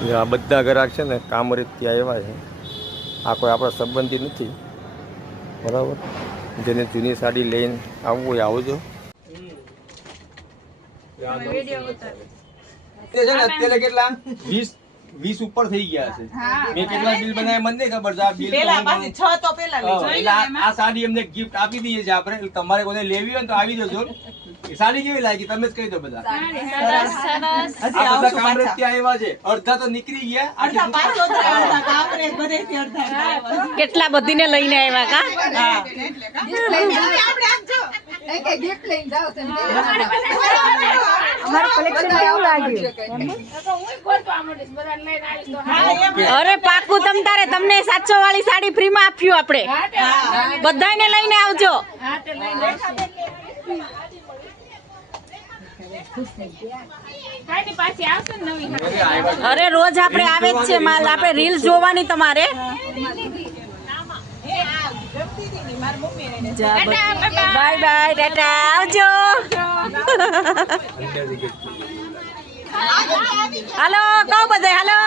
આ બધા ગ્રાહક છે ને કામરેજથી આવ્યા છે. આ કોઈ આપણા સંબંધી નથી, બરાબર. જેને જૂની સાડી લઈને આવવું હોય આવજો. અત્યારે કેટલા 20 ઉપર થઈ ગયા છે. મેં કેટલા બિલ બનાવ્યા મને નહીં ખબર. આ બિલ આ સાડી એમને ગિફ્ટ આપી દઈએ છીએ આપણે. તમારે કોઈને લેવી હોય તો આવી જજો. સાડી કેવી લાગી તમે જ કહી દો. બધા કામરેજથી આવ્યા છે. અડધા તો નીકળી ગયા. કેટલા બધીને લઈને આવ્યા કા? અરે પાકું તમ તારે તમને 700 વાળી સાડી ફ્રી માં આપ્યું આપણે. બધાને લઈને આવજો. અરે રોજ આપણે આવે જ છે માલ. આપણે રીલ જોવાની તમારે. બાય બાય ટાટા આવજો. હાલો કહો બધે હાલો.